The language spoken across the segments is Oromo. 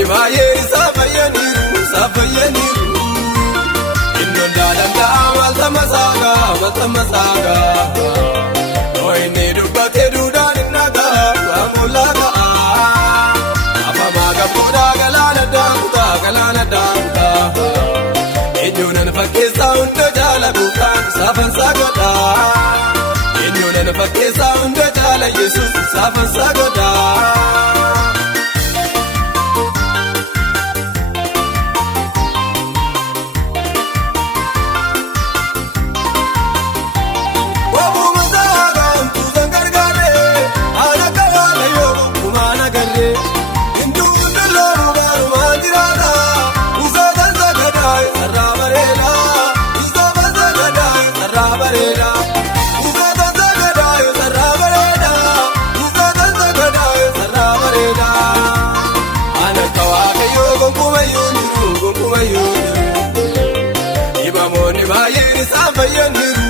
Ibamoonni baay'ee saafayyaniiru saafayyaniiru. Innoon daalangaa malta masaagaa. Inni dubbatee duudhaan hin nagaa waamullaa ta'a. Afamaa gammoodhaa galaana daangaa. Eenyuunan fakkeessaa hunda jaalaluudhaan saafan saagadhaa. Eenyuunan fakkeessaa hunda jaala Yesuus saafan saagadhaa. Ibamoonni baay'ee saafayyaniiru.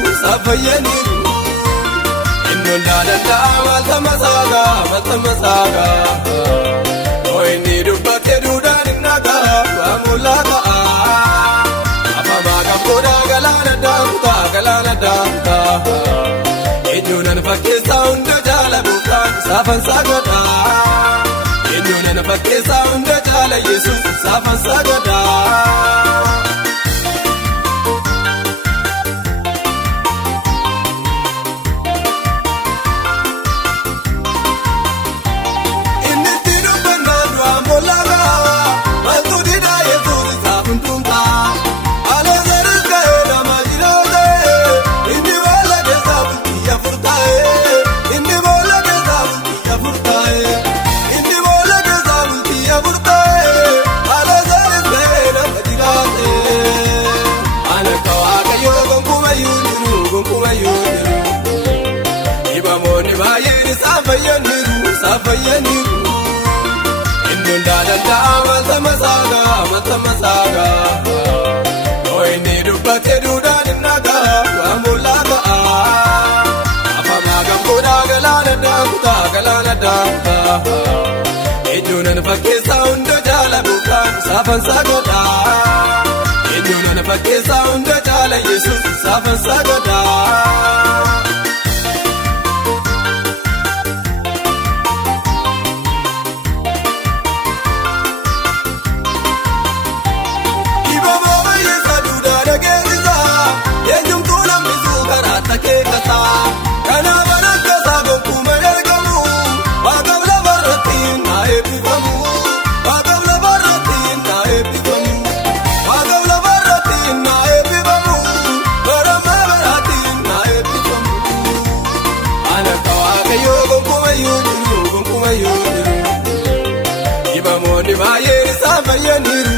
Innoon daalangaa malta masaagaa. Inni dubbatee duudhaan hin nagaa waamullaa ta'a. Afamaa gammoodhaa galaana daangaa. Eenyuunan fakkeessaa hunda jaalaluudhaan saafan saagadhaa. Eenyuunan fakkeessaa hunda jaala Yesuus saafan saagadhaa. Ibamoonni baay'ee saafayyaniiru. Innoon daalangaa malta masaagaa. Inni dubbatee duudhaan hin nagaa waamullaa ta'a. Afamaa gammoodhaa galaana daangaa. Eenyuunan fakkeessaa hunda jaalaluudhaan saafan saagadhaa. Eenyuunan fakkeessaa hunda jaala Yesuus saafan saagadhaa. Kanaafan akkasaa gonkuuma ergamu waaqaf lafarratti naa eebbifamu. Waaqaf lafarratti naa eebbifamu. Barammaa biraatti naa eebbifamu. Ana akka waaqayyoo gonkumayyuu jiru. Ibamoonni baay'ee saafayyaniiru.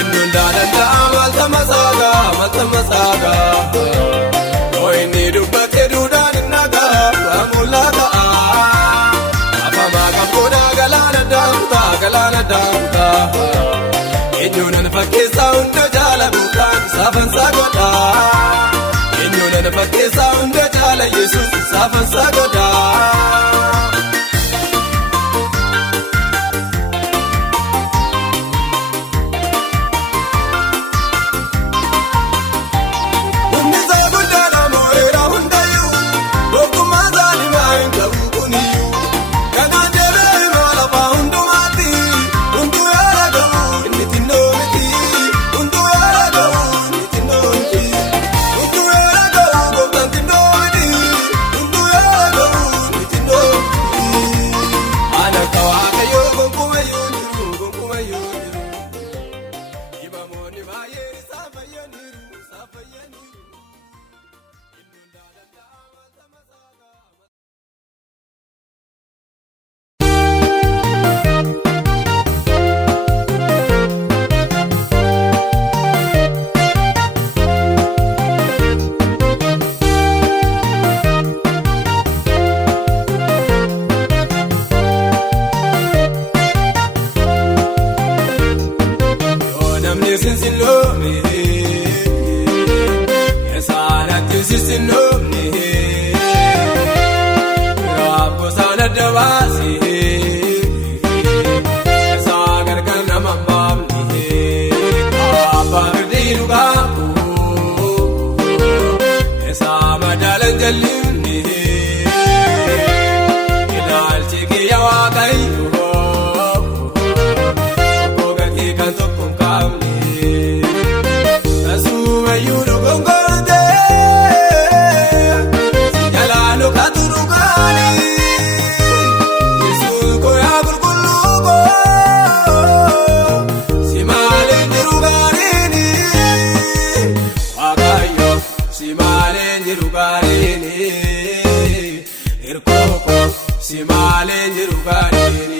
Innoon daalangaa malta masaagaa. Inni dubbatee duudhaan hin nagaa waamullaa ta'a. Afamaa gammoodhaa galaana daangaa. Eenyuunan fakkeessaa hunda jaalaluudhaan saafan saagadhaa. Eenyuunan fakkeessaa hunda jaala Yesuus saafan saagadhaa. Hirkoo si maaleen jiru gaariini.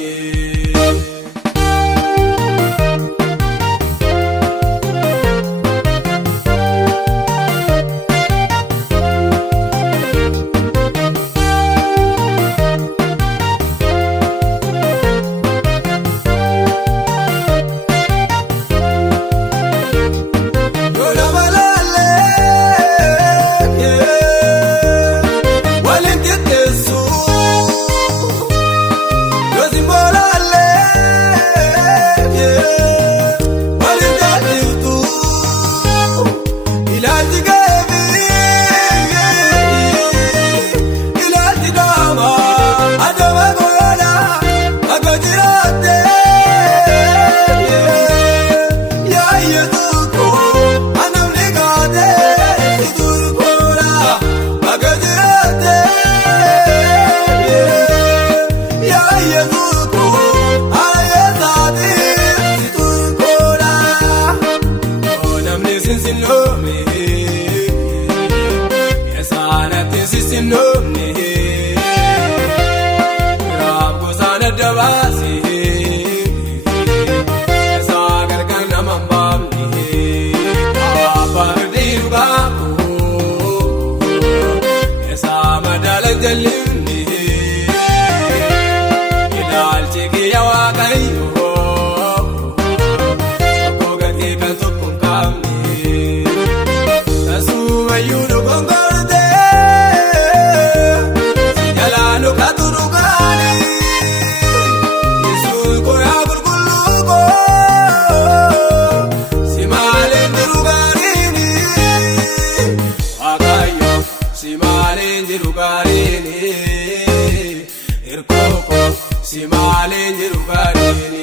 Si maaleen jiru gaariini.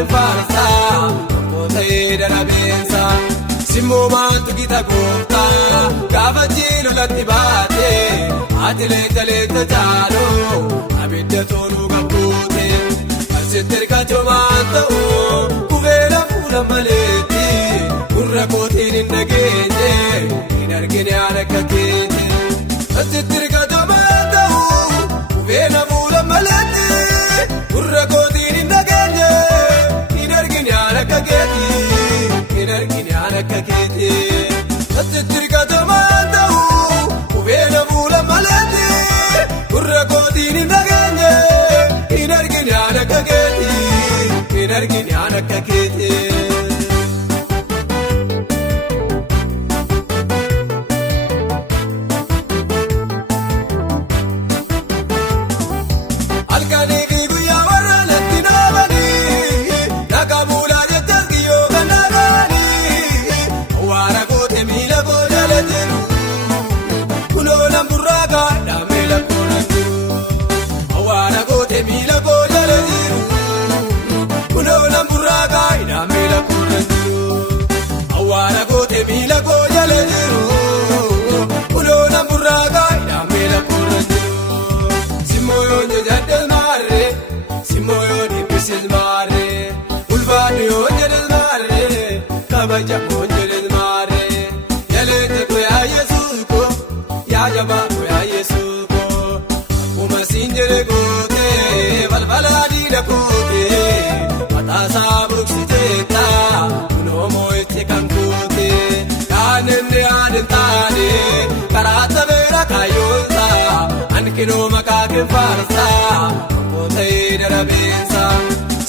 kefarsa Kote darabinsa Simmo mantu kita gufta Gaafa jilu latti baate Ati leeta leeta jaalo Abidda tolu gabbuute Asitti hirkachoo maanta'u Kufeera fuula maleetti Gurra kootiin hin dhageenye Hin argine aan akka keete Asitti hirkachoo maanta'u Kufeera fuula maleetti Gurra kootiin hin dhageenye Hin argine aan akka keete Hin argine aan akka keete Asitti hirkachoo maanta'u Kufeera fuula maleetti Gurra kootiin hin dhageenye Hin argine aan akka keete Hin argine aan akka keete Awwaara goote miila koo jala jiru Kuloona burraaqa hidhamee lakkoo jiru Simmoo yoo jedhes maarree Simmoo yoo dhibbises maarree Ulfaadhu yoo jedhes maarree Kabajamoo jedhes maarree Yaleete koo yaa Yesuus koo Yaa jabaa koo yaa Yesuus koo Akkuma siin jedhe gootee balbalaa diina kootee Mataasaa buksiteetta Kunoomoo itti kan gootee Yaanenne yaadin taane karaa tabeera kaayyoonsa Ankinoo maqaa kefarsa Kootee darabeensa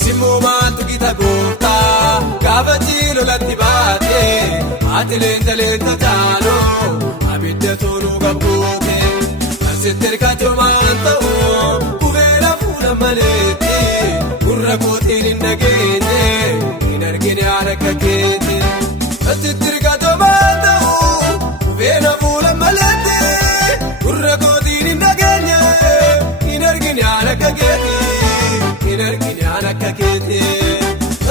Simmoo maantu gita gooftaa Gaafa jilu latti baate Ati leenta leenta jaaloo Abidda toluu gabbuute Asitti hirkachoo maanta'u Kufeera fuula maleetti Gurra kootiin hin dhageenye Hin argine aan akka keete Asitti hirkachoo maanta'u Kufeera fuula maleetti Gurra kootiin hin dhageenye Hin argine aan akka keete Hin argine aan akka keete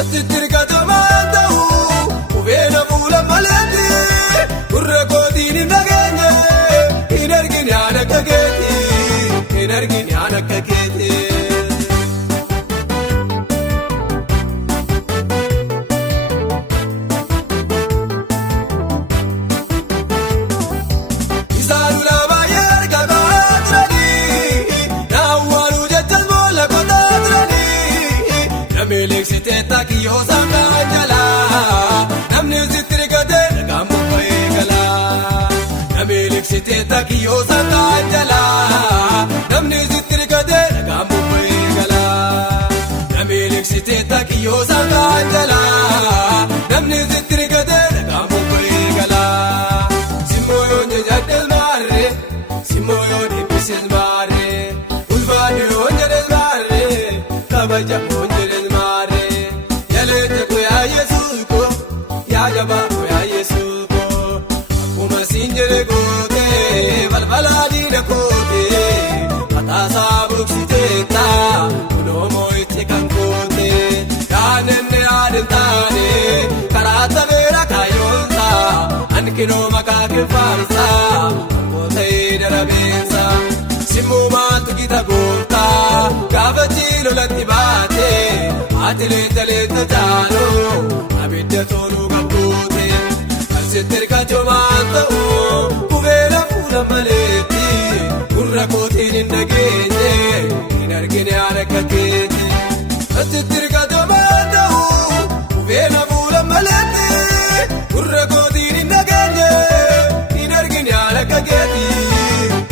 Asitti hirkachoo maanta'u Kufeera fuula maleetti Gurra kootiin hin dhageenye Hin argine aan akka keete Hin argine aan akka keete Meeleksiteetta kiyyoo sangaan jalaa Namni sitti rigatee dhagaan bubba'ee galaa Meeleksiteetta kiyyoo sangaan jalaa Namni sitti rigatee dhagaan bubba'ee galaa Meeleksiteetta kiyyoo sangaan jalaa Namni sitti rigatee dhagaan bubba'ee galaa Simmoo yoo jedhes maarree Simmoo yoo dhibbises maarree Ulfaadhu yoo jedhes maarree Kabajamoo jedhes maarree Yaleete koo yaa Yesuus koo Yaa jabaa koo yaa Yesuus koo Akkuma siin jedhe gootee balbalaa diina kootee Mataasaa buksiteetta Kunoomoo itti kan gootee Yaanenne yaadin taane karaa tabeera kaayyoonsa Ankinoo maqaa kefarsa Kootee darabeensa Simmoo maantu gita gooftaa Gaafa jilu latti baate Ati leeta leeta jaaloo Abidda toluu gabbuute Asitti hirkachoo maanta'u Kufeera fuula maleetti Gurra kootiin hin dhageenye Hin argine aan akka keete Asitti hirkachoo maanta'u Kufeera fuula maleetti Gurra kootiin hin dhageenye Hin argine aan akka keete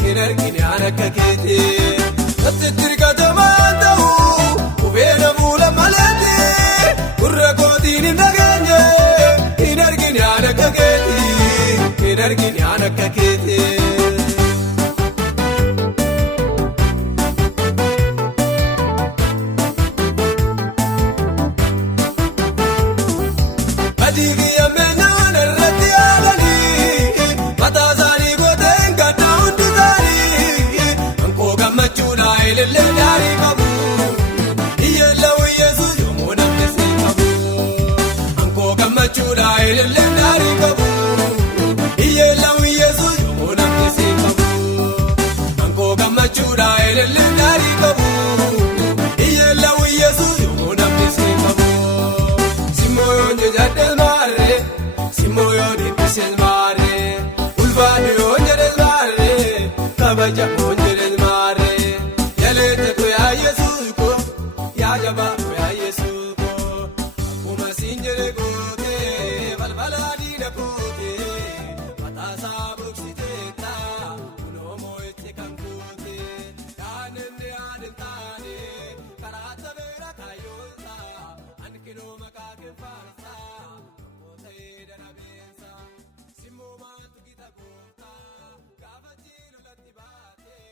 Hin argine aan akka keete Asitti hirkachoo maanta'u Kufeera fuula maleetti Gurra kootiin hin dhageenye Hin argine aan akka keete Hin argine aan akka keete Adii kiyya meenyaan irratti yaadanii Mataa isaanii gooteen gaddaa hundi isaanii Ankoo gammachuudha ilillee gaarii qabu Iyyeella Yesuus yommuu namni siin Ijoolleen gaarii qabu iyyeellaa wiyyeessu yoo namni si qabu. Simmoo yoo njeejadhee maarree simmoo yoo dhiibbisees maarree ulfaadhu yoo njedhees maarree kabaja yoo njedhees maarree yaleete ko yaa Yesuus ko yaa jabaa ko yaa Yesuus ko akkuma siin jedhe gootee balbala diina kootee mataasaa boksiteetta kunoo moo'itti kan gootee yaadannee yaadin taane karaa tabeera kaayyoota ankinoo maqaa keeffaarsa gootee darabeensa simmoo maatu gita gooftaa gaafa jiilolatti baatee.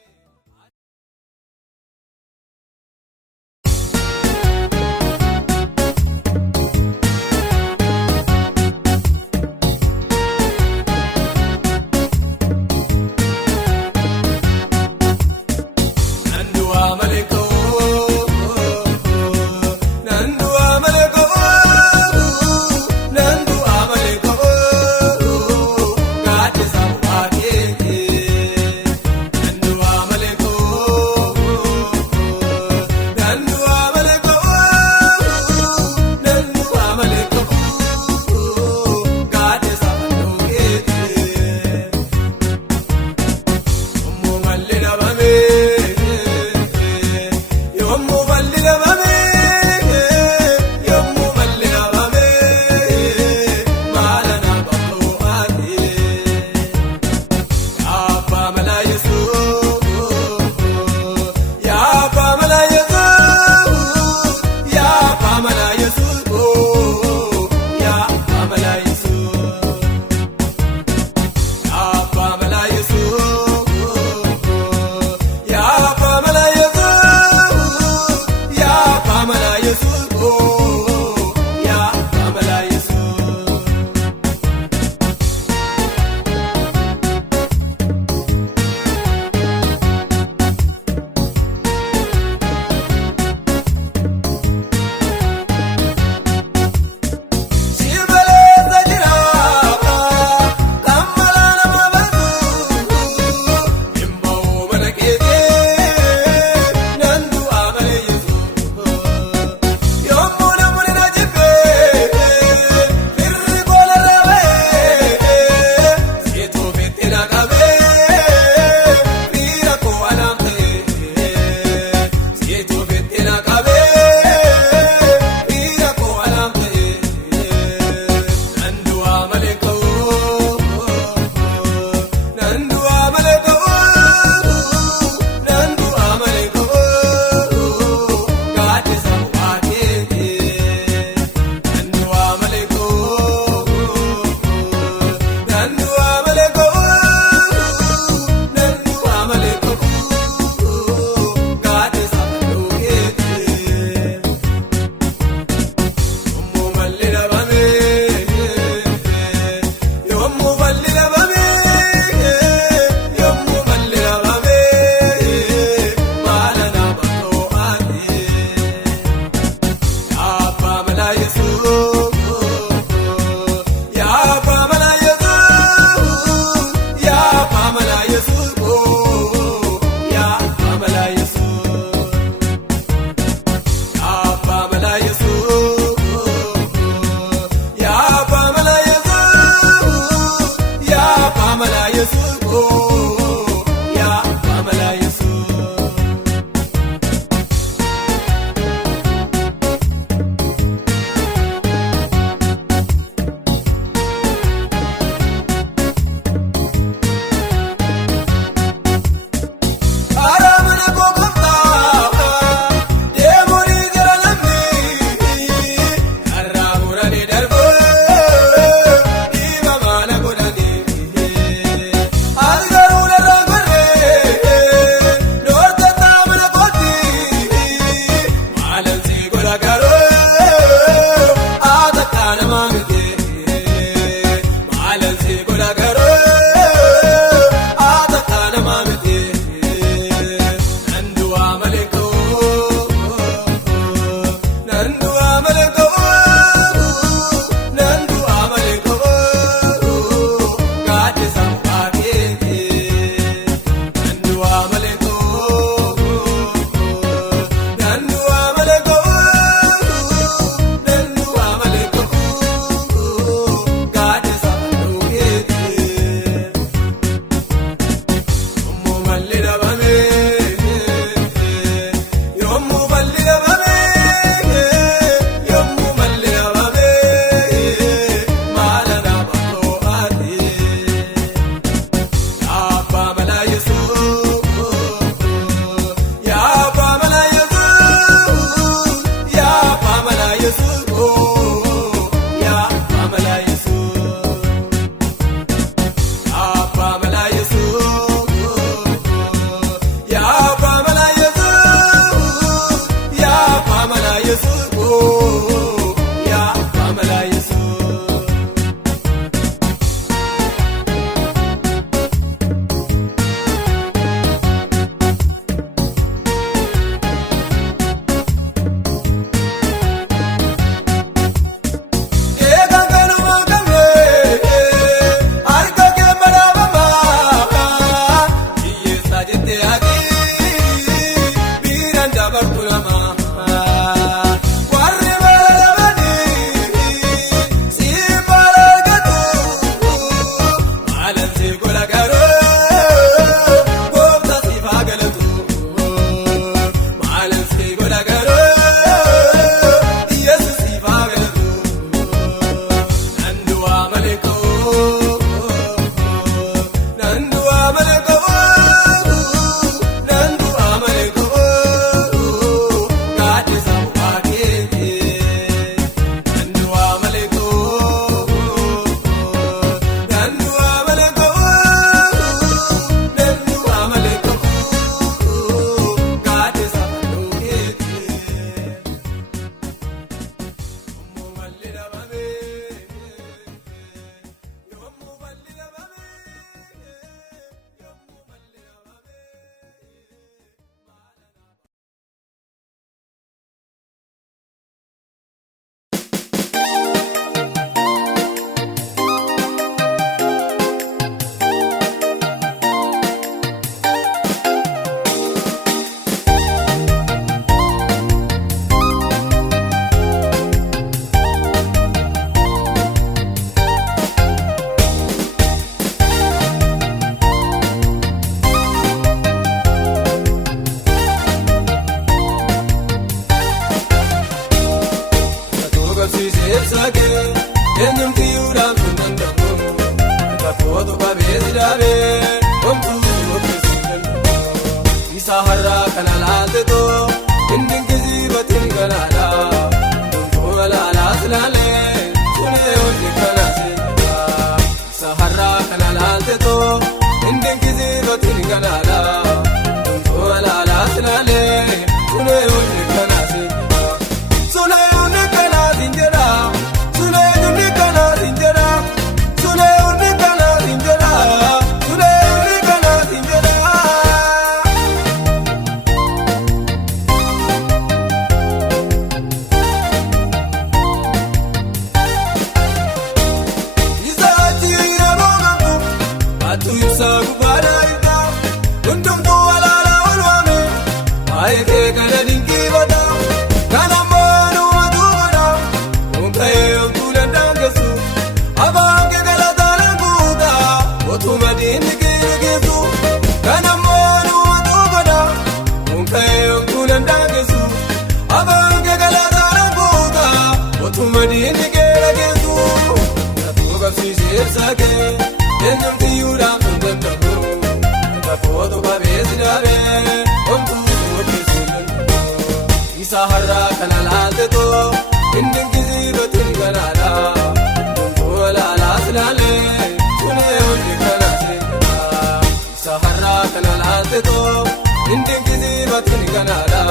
yaa amalaa Yesuus. Sahara kanalate to indin kizibatin kanala tuntu malala slale sune onni kanase Sahara kanalate to indin kizibatin kanala tuntu malala slale sune onni kanase sune onni kanase jera sune onni kanase jera sune onni kanase jera sune onni kanase jera Sahara kanalate to indin kizibatin kanala tuntu malala slale sune onni kanase Sahara kanalate to indin kizibatin kanala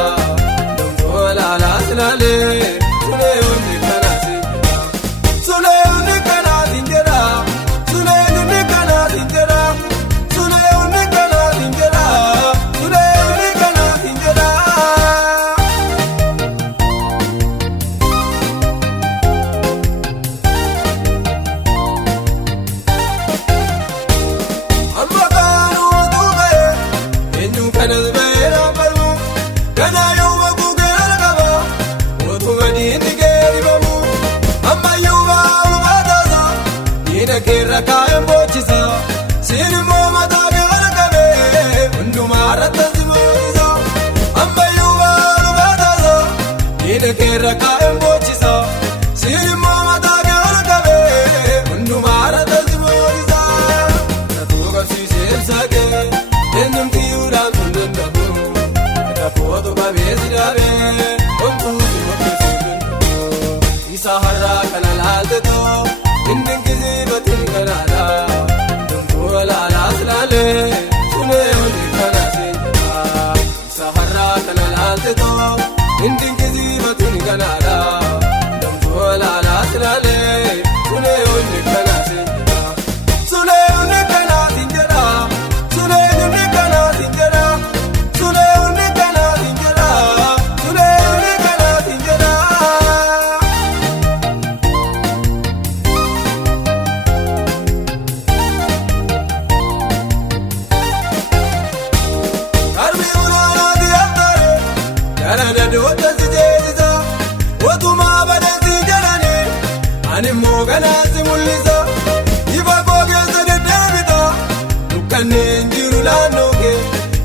tuntu malala slale sune onni kanase sune onni kanase jera sune onni kanase jera sune onni kanase jera sune onni kanase jera Sahara kanalate to indin kizibatin kanala tuntu malala slale sune onni kanase Sahara kanalate to indin kizibatin kanala Karana doota si jeelisa otumaa badeetii jalanii ani mooganaa si mul'isa ifa koo keessa deddeebita dukkanneen jiru naannoo kee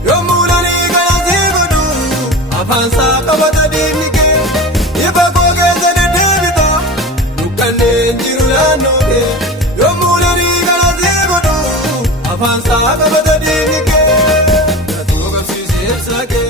yommuu lanii kana si godhu afaan isaa qabata diinni kee ifa koo keessa deddeebita dukkanneen jiru naannoo kee yommuu lanii kana si godhu afaan isaa qabata diinni kee natoo qabsiisee ibsa kee.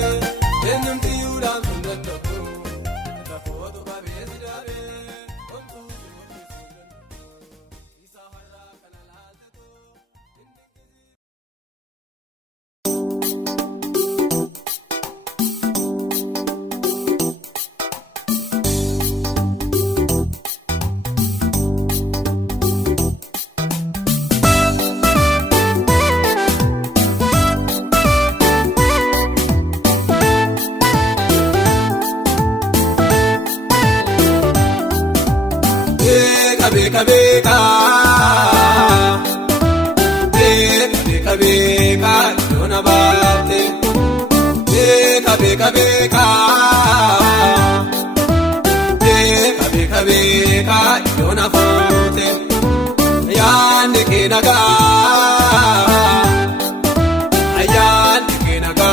Beka beka, beka beka, dona bate. Beka beka beka, beka beka beka, dona fote. Ayande ke naga, ayande ke naga.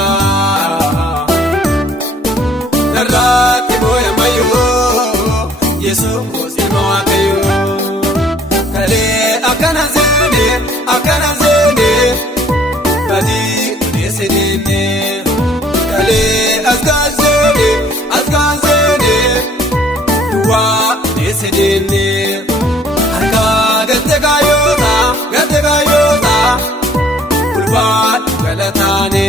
Narrate boya mayo, Yesu kosimo akayo. Akana zene, kadi unesenene. Kale askan zene, duwa unesenene. Harka gate kayota, kulba galatane.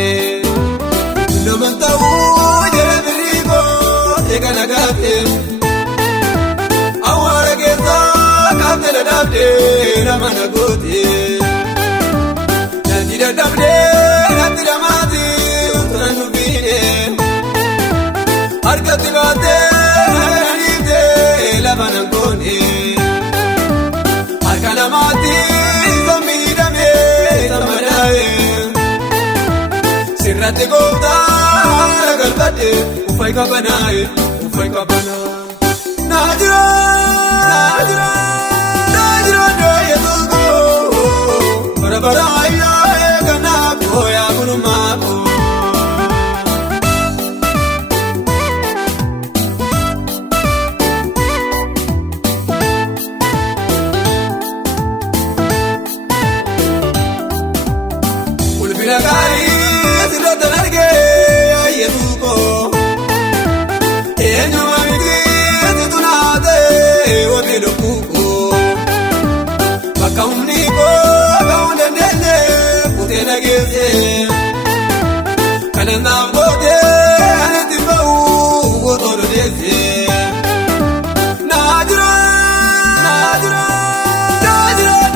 Namantau jere birigo, egana gate. Awara geza kamne dabde, ramana gote. Dabde natti damati uturan nubine harkatti baate naniite labanan goone harka namaatti miidhame samadaaye sirratti gooftaa galfadhe uffayi qabanaaye naajira yesuus koo bara Oya gulumako, ulfina gari sirota narge yesuko, eenyuma miti situnate wabilo kuko, bakauniko kaunendene. Kananaaf gootee anatti ba'u gootoo deesse. Naajira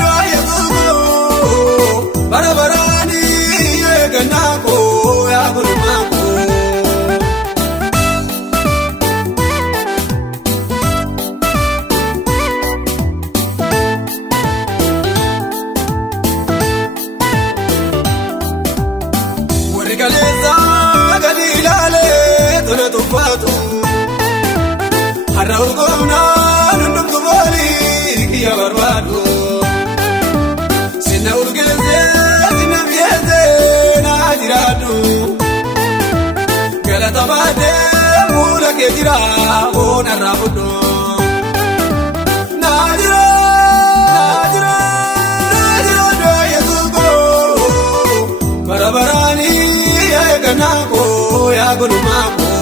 doo yesuus koo bara baraani eegannaa koo yaa gulmaa koo. Har'a urgoofnaan hundumtu boolii kiyya barbaadu. Sinna urgeessee sinna biyyeessee naa jiraadhu. Galata baatee fuula kee jira oonarraa fudhu. Naajira doo yesuus koo bara baraani eegannaa koo yaa gulmaa koo.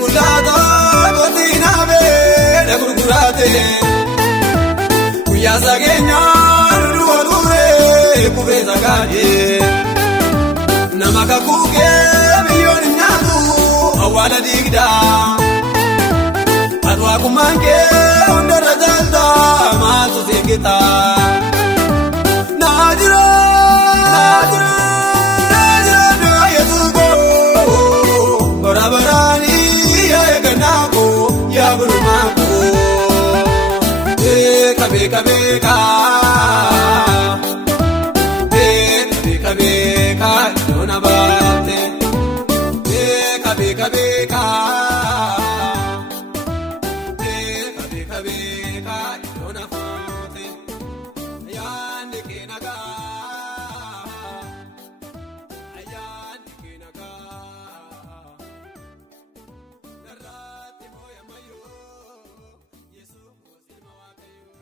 Mul'ata gootinaa beela gurguraate guyyaa sageenyaa duwwaa turee qubeessa gaadhee nama kakuukee biyyoon hin nyaatu awwaala diigdaa atu akkumaan kee hundarra jaaltaa maaltu seeqitaa. Naajira yesuus koo bara baraani eegannaa koo yaa beeka beeka beeka beeka yoona baate beeka beeka beeka beeka beeka beeka yoona foote ayyaanni kee nagaa ayyaanni kee nagaa narraatti mooyammayyoo yesuus ilma waaqayyoo.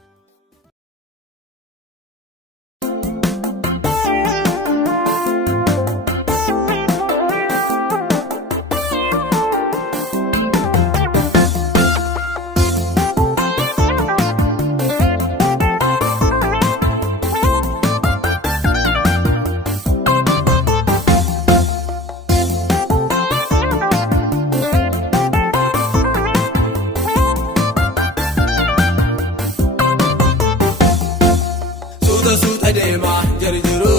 Suuta deemaa jarjaru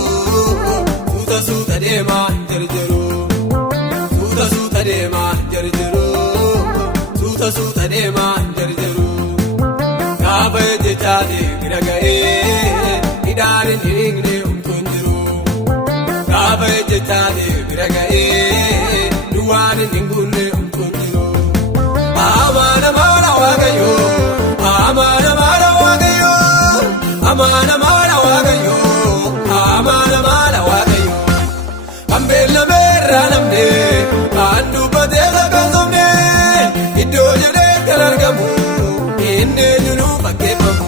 suuta suuta deemaa jarjaru suuta suuta deemaa jarjaru suuta suuta deemaa jarjaru gaafa jechaate bira ga'ee hidhaan hin hiikne humtuun jiru gaafa jechaate bira ga'ee duwwaan hin gunne humtuun jiru amaana maana waaqayyoo amaana maana waaqayyoo amaana maana waaqayyoo amaana maana waaqayyoo kan beellameerraa namne kan dubbatee sagansamne iddoo jedhee kan argamu inni eenyuun fakkeeffamu.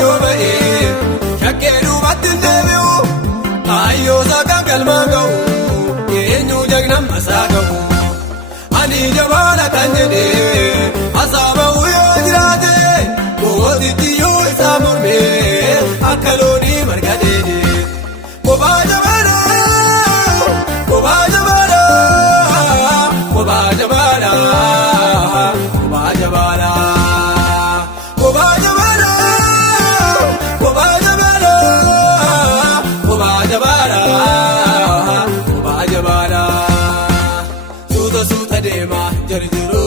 Yoo ba'ee shakkee duubatti hin deebi'u kaayyoo saaqaa galmaan ga'u eenyu jagnan masaa ga'u ani jabaala kan jedhee hasaaba'u yoo jiraate mootichi yoo isaa mormee akka loonii marga dheedhee kophaa jabaadha kophaa jabaadha kophaa jabaadha kophaa jabaadha kophaa jabaadha. Suuta suuta deemaa jarjaru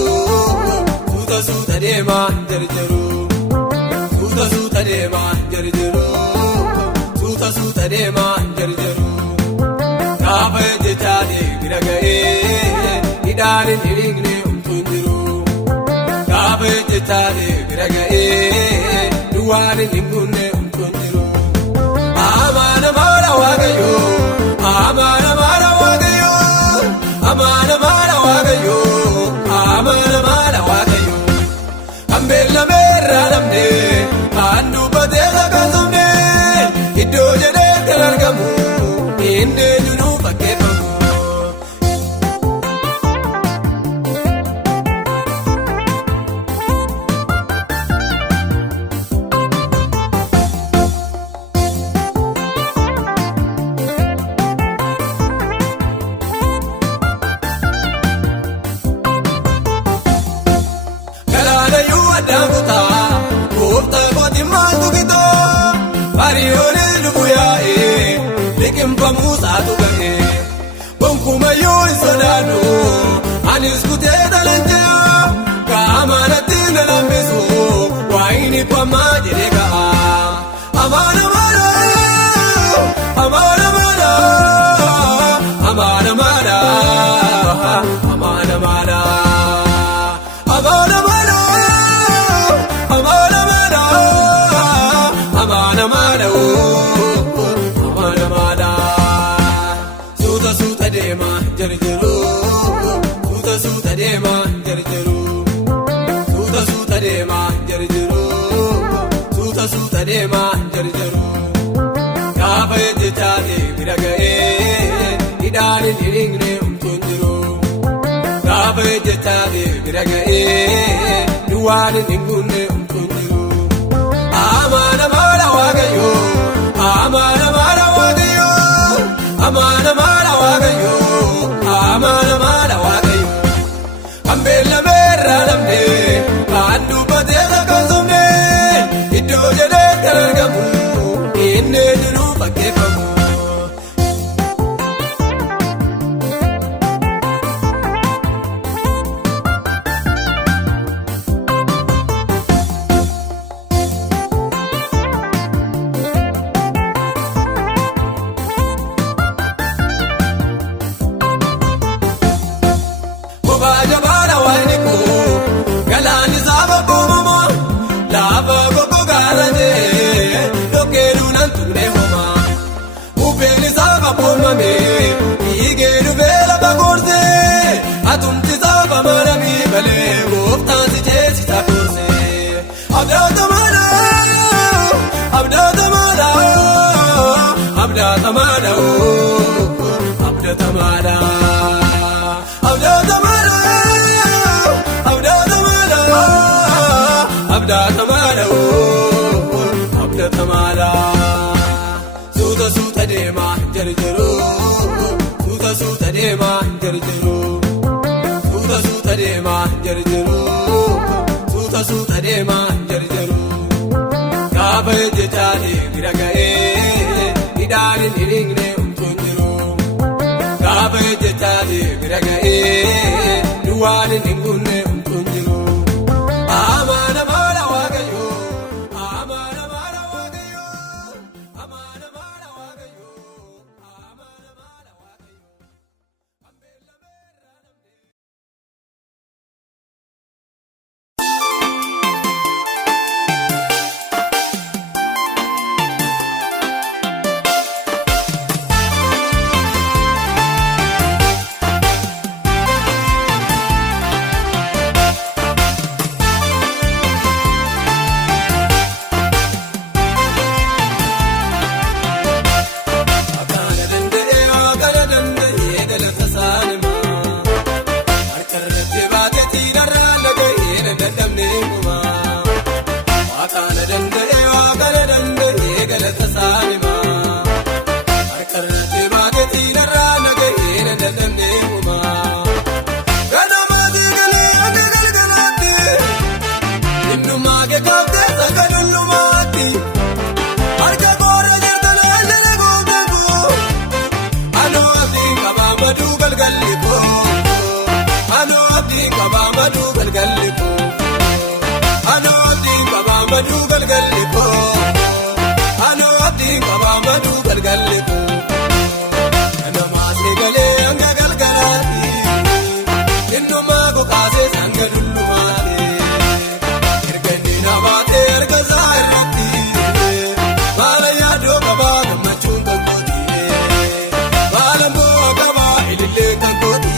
suuta suuta deemaa jarjaru suuta suuta deemaa jarjaru suuta suuta deemaa jarjaru gaafa jechaate bira ga'ee hidhaan hin hiikne humtuun jiru gaafa jechaate bira ga'ee duwwaan hin gunne humtuun jiru amaana maana waaqayyoo amaana maana waaqayyoo amaana maana waaqayyoo amaana maana waaqayyoo kan beellameerraa namne kan dubbatee sagansamne iddoo jedhee kan argamu inni eenyuun fakkeeffamu. Bariyoonee lubbuu yaa'ee liqimfamuu saatu ga'ee gonkumayyuu hin sodaannu anis kutee dhalanjaa ka'amanatti na lammisu waa hin dhiphamaa jedhee ga'a amaana maana amaana maana amaana maana amaana maana amaana maana amaana maana amaana maana amaana maana suuta suuta deemaa jarjaru suuta suuta deemaa jarjaru suuta suuta deemaa jarjaru suuta suuta deemaa jarjaru gaafa jechaate bira ga'ee hidhaan hin hiikne humtuun jiru gaafa jechaate bira ga'ee duwwaan hin gunne humtuun jiru amaana maana waaqayyoo amaana maana waaqayyoo amaana maana waaqayyoo amaana maana waaqayyoo kan fakkeeffamu. Igeenu beela bakoorse atumti saafa marami balee gooftaan si jeesi takoorse. Abdaata maadha abdaata maadha abdaata maadha abdaata maadha abdaata maadha abdaata maadha abdaata maadha abdaata maadha. Suuta suuta deemaa jarjaru. Suuta deemaa jarjaru. Suuta suuta deemaa jarjaru. Suuta suuta deemaa jarjaru. Gaafa ejjetaale bira ga'ee hidhaan hin hiikne umtuun jiru. Gaafa ejjetaale bira ga'ee duwwaan hin gunne umtuun jiru. Amaana maala waaqayyo amaana maala waaqayyo amaana maala waaqayyo. Ilillee kan kooti.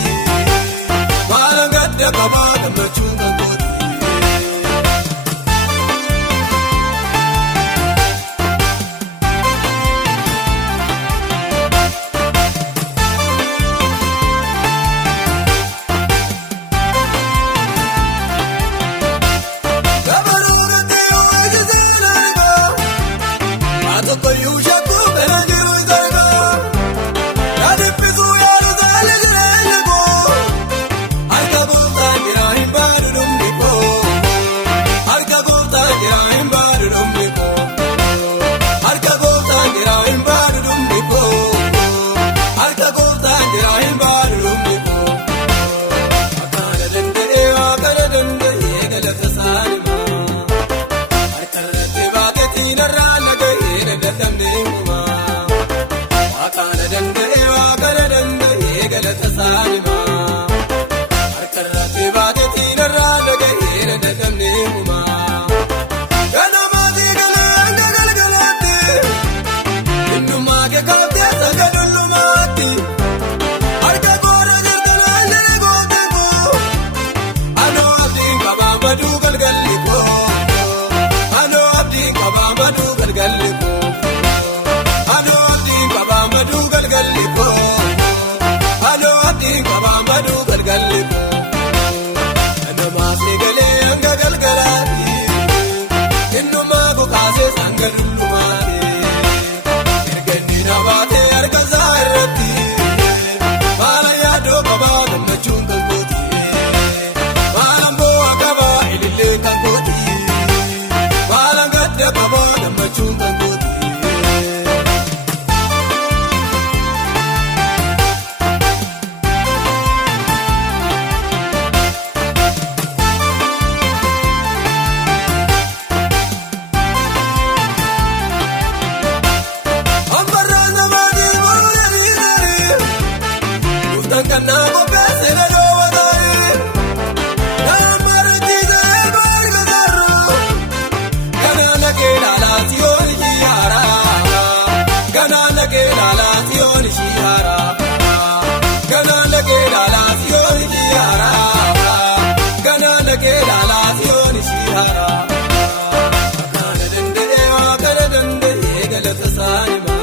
kannaa qopheesse na dhoowwataayi. Naammarratti ta'ee marga sararuu. Ganaan dhaqee ilaalaa siyoon ishii haaraa. Ganaan dhaqee ilaalaa siyoon ishii haaraa. Ganaan dhaqee ilaalaa siyoon ishii haaraa. Ganaan dhaqee ilaalaa siyoon ishii haaraa. Akkaana danda'ee waaqana danda'ee galata saanimaa.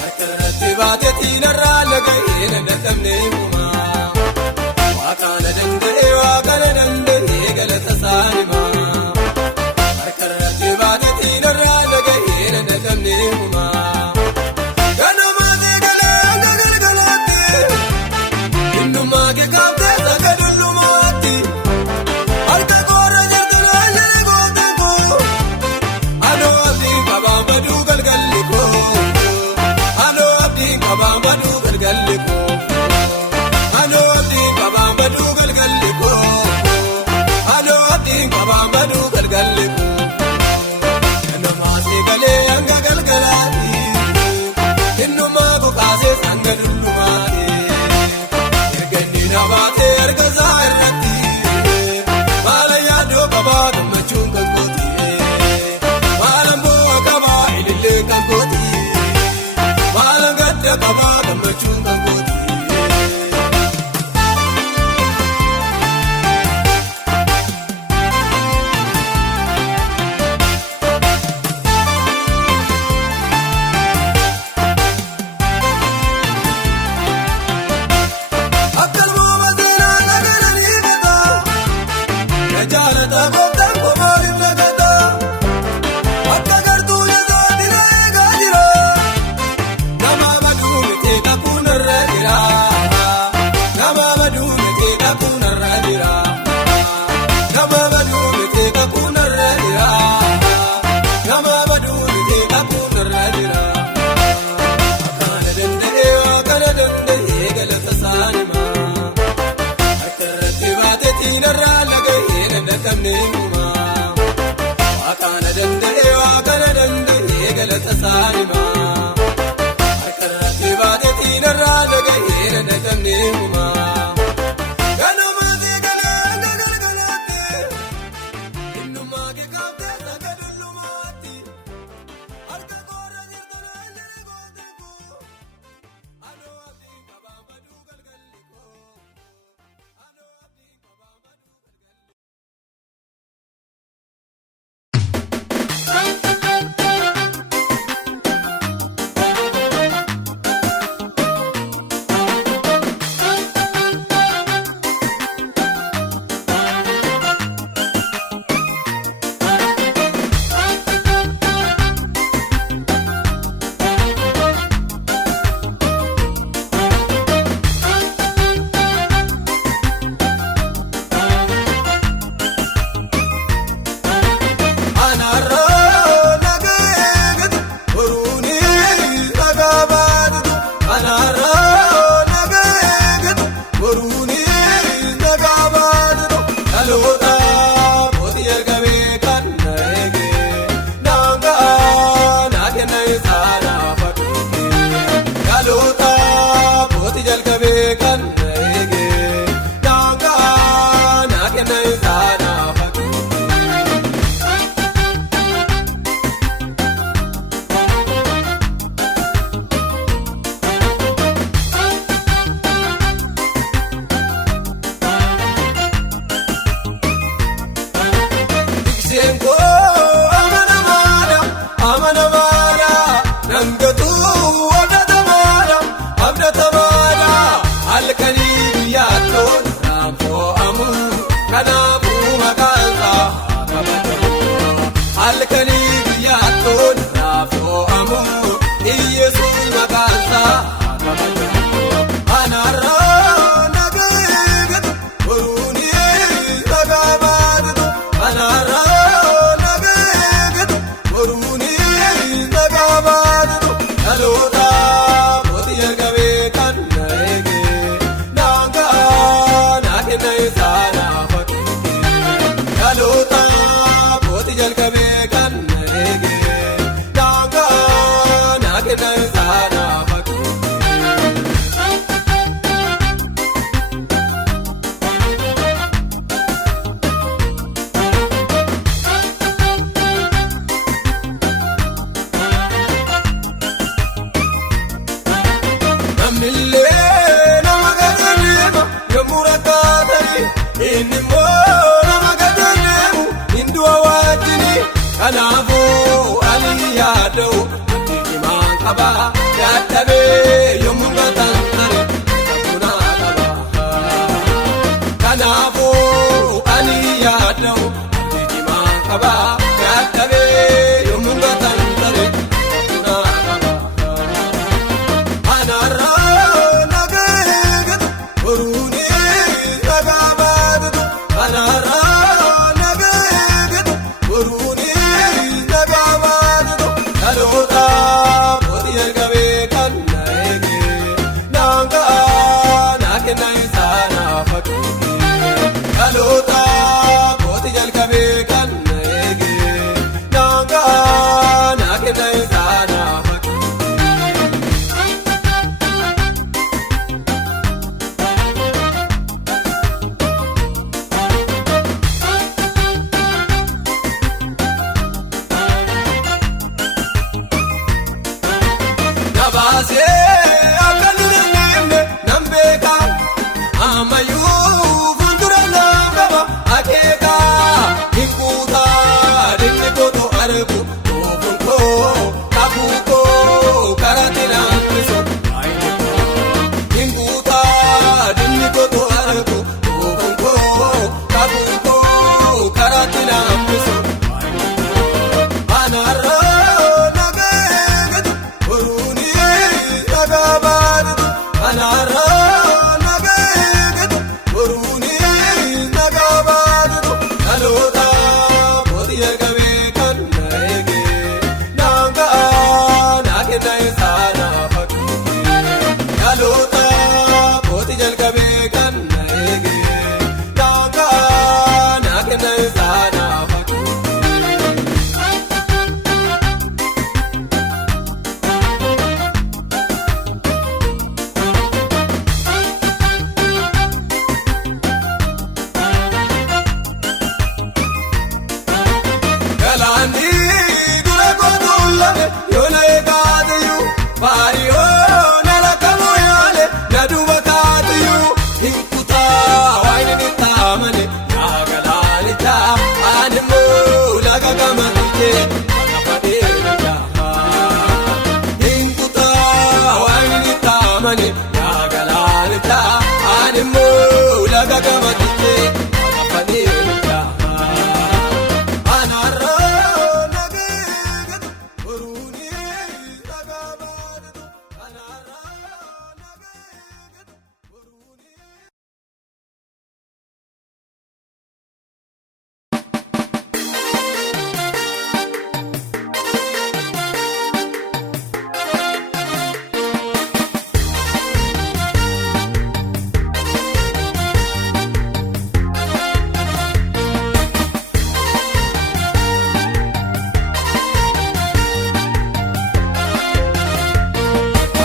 Harkarratti baateetiin irraa laga'ee na dadhabnee himumaa. Akkaana danda'ee waaqana danda'ee galata saanimaa. Harkarratti baateetiin irraa laga'ee na dadhabnee himumaa. Ganamaatee galee hanga galgalaatti. Innummaa kee kaaftee saga dullumaatti. Harka koorra jirtu naannoo goote koo. Anoo abdiin qabaan baduu galgalli koo. Anoo abdiin qabaan baduu galgalli koo. Anoo abdiin qabaan baduu galgalli koo. Anoo abdiin qabaan baduu galgalli koo. Ganamaatee galee hanga galgalaatti. Innummaa buqaasee hanga dullumaatti. Erganni na baatee erga isaa irratti. Maala yaadoo qabaa gammachuun kan kooti. Maalaan boo'a qabaa ilillee kan kooti. Maalaan gadda qabaa gammachuun kan kooti. Akka ilmoo seenaa nagalanii gataa. Na jaalata gooftaan kophaa irra gataa. Akka gartuu yesooti na eegaa jira. Nama baduu mitee kakuu narra jira. Nama baduu mitee kakuu narra jira. Nama baduu mitee kakuu narra jira. Nama baduu mitee kakuu narra jira. Akkaana danda'ee waaqana danda'ee galata saanimaa. Harkarratti baateetiin irraa laga'ee na dadhabnee himumaa. Akkaana danda'ee waaqana danda'ee galata saanimaa. Harkarratti baateetiin irraa laga'ee na dadhabnee himumaa. Ganamaatee galee hanga galgalaatti. Innummaa kee kaaftee saga dullumaatti. Harka koorra jirtu naannoo goote koo. Anoo abdiin qabaan baduu galgalli koo. Anoo abdiin qabaan baduu galgalli koo. kanaafuu ani yaada'u abdii cimaan qaba dadhabee yommuu gataan tare sabboonaa qaba. Kanaafuu ani yaada'u abdii cimaan qaba dadhabee yommuu gataan tare sabboonaa qaba. Anaarraa nageegatu boruuni nagaa baatatu anaarraa nageegatu boruuni nagaa baatatu dhaloota mootii jalqabee kan na eege naangaa naa kenna isaa naaf haguuge dhaloota mootii jalqabee kan na eege naangaa naa kenna isaa naaf haguuge. Nabaasee akka nurreeffamne nan beeka ammayyuu fuuldura naan qaba akeeka hin kuutaa dinni kootu argu oofuun koo kakuu koo karatti naan bisu baay'ee koo hin kuutaa dinni kootu argu oofuun koo kakuu koo karatti naan bisu baay'ee koo anaarraa nageegatu boruuni nagaa baatatu anaarraa nageegatu boruuni nagaa baatatu dhaloota mootii jalqabee kan na eege naangaa naa kenna isaa naaf haguuge dhaloota mootii jalqabee kan na eege naangaa naa kenna isaa naaf haguuge. Galaanni dura kootuun lafe yoo na eegaatiyyuu baay'oo na lakkaa'uu yaale na duuba kaatiyyuu hin kutaa waan inni taamane yaa galaanichaa ani immoo laga gamatichee laga badeenichaa hin kutaa waan inni taamane yaa galaanichaa ani immoo laga gamatichee laga badeenichaa. Anaarraa nageegatu boruuni nagaa baatatu anaarraa nageegatu boruuni.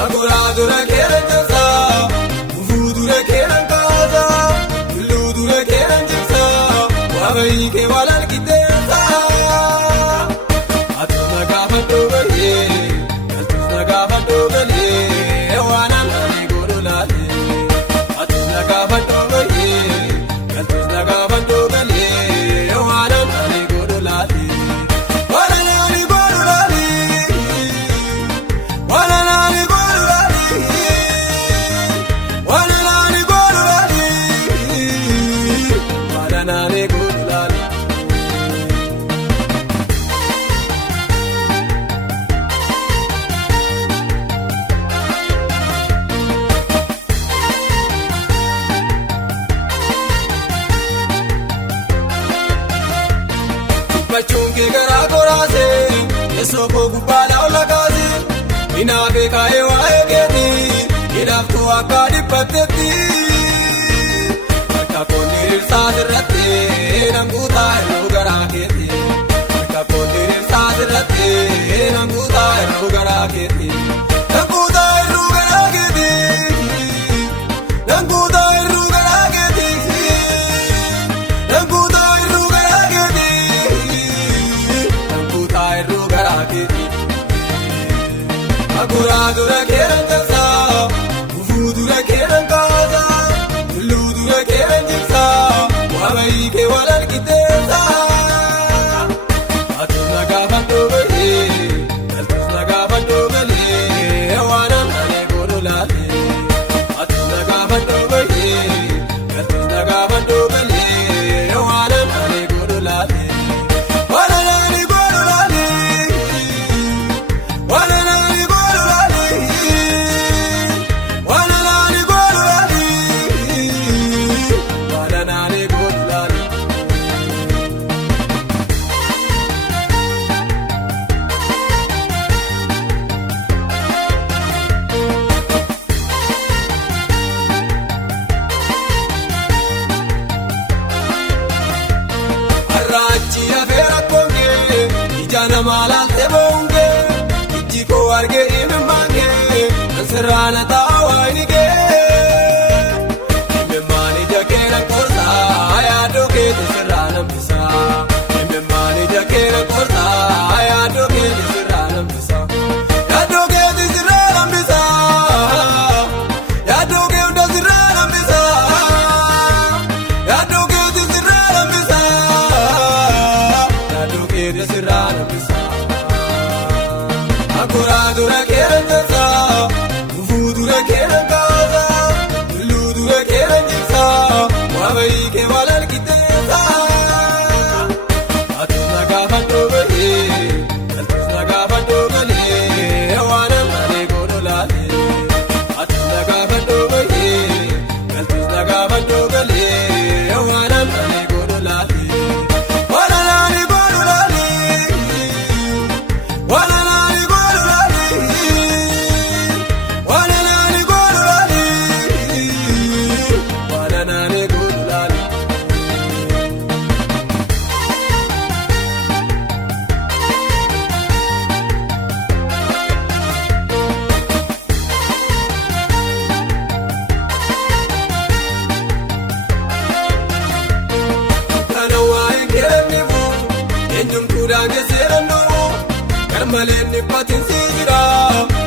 Agoraa dura keeran jabsaa ufuu dura keeran kaasaa tulluu dura keeran jibsaa waabayii kee waalaan qixxeessaa atus na gaafadhoo galee galtus na gaafadhoo galee waanaan ani godhu laalee atus na gaafadhoo galee galtus na gaafadhoo galee waanaan ani godhu laalee waanaan ani godhu laalee waanaan ani godhu. Bachuun kee garaa goraasee keessoo koo gubbaa laawla kaasee hinaafee kaa'ee waa'ee keetii hinaaftuu akka dhiphatteetti akka koonni dhirsaa sirratti nan guutaa irruu garaa keetii akka koonni dhirsaa sirratti nan guutaa irruu garaa keetii nan guutaa irruu garaa keetii nan guutaa irruu garaa keetii nan guutaa irruu garaa keetii nan guutaa irruu garaa keetii. Agoraa dura keeran jabsaa ufuu dura keeran kaasaa tulluu dura keeran jibsaa waabayii kee waalaan qixxeessaa atus nagaa na taawaa ni kee imimmaanii jakeera koortaa yaaduu keetu sirraa nambisaa imimmaanii jakeera koortaa yaaduu keetu sirraa nambisaa yaaduu keetu sirraa nambisaa yaaduu keetu sirraa nambisaa yaaduu keetu sirraa nambisaa yaaduu keetu sirraa nambisaa. Akuraa dura keera tasaa ufuu dura keera kaasaa tulluu dura keera jibsaa waabayii kee walal qixxeessaa atuus nagaaf addoo galee galtuus nagaaf addoo galee waan ammalee godhu laalee atuus nagaaf addoo galee galtuus nagaaf addoo galee waan ammalee godhu laalee waan alaanii godhu laalee waan alaanii. Malee ni patin sijira,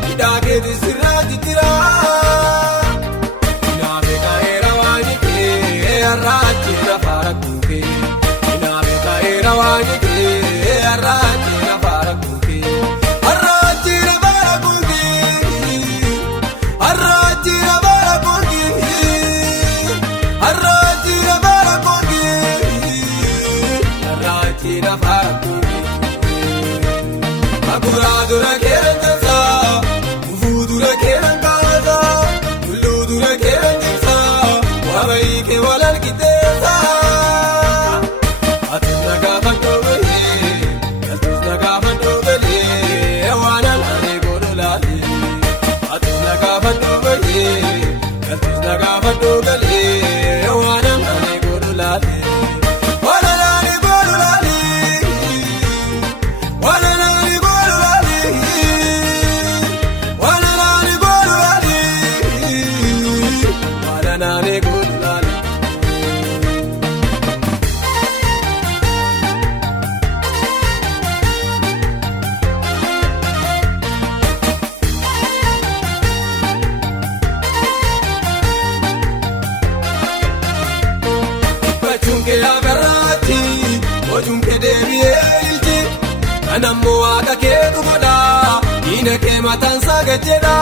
hidhaa keeti sirraa jijjiira. Inaafe kaa'eera waan kee har'aatti nafaara kuukee. Inaafe kaa'eera waan kee har'aatti nafaara kuukee. Har'aatti nafaara kuukee. Har'aatti nafaara kuukee. Har'aatti nafaara kuukee. Har'aatti nafaara kuukee. Akuraa dura keera tasaa ufuu dura keera kaasaa tulluu dura keera jibsaa waabayii kee walal qixxeessaa atuus nagaaf addoo galee galtuus nagaaf addoo galee waan ammalee godhu laalee atuus nagaaf addoo galee galtuus nagaaf addoo galee waan ammalee godhu laalee. Chunke agarraati, chunke deebi'ee ilti, kan ammoo waaqa kee dhugoodha, diina kee mataan isaa gajjedha.